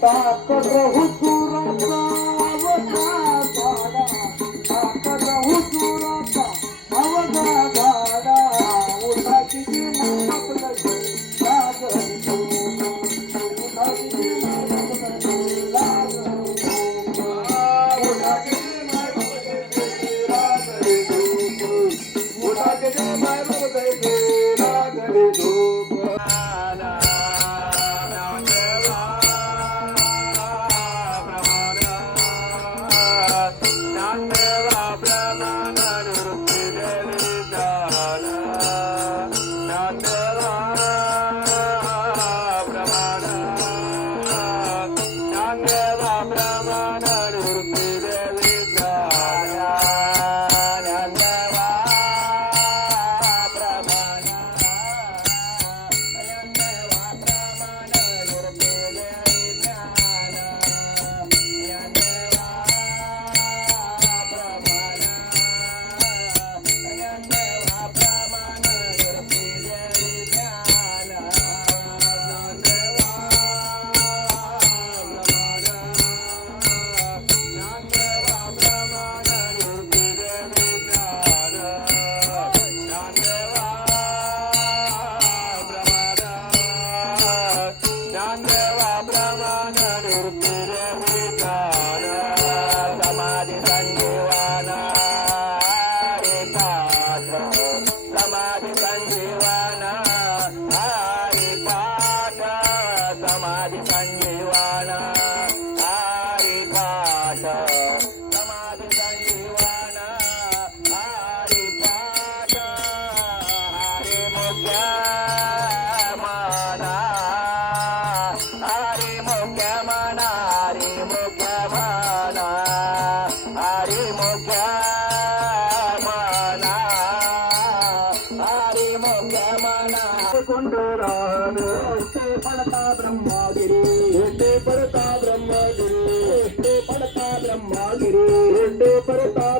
Tá contra o coração परता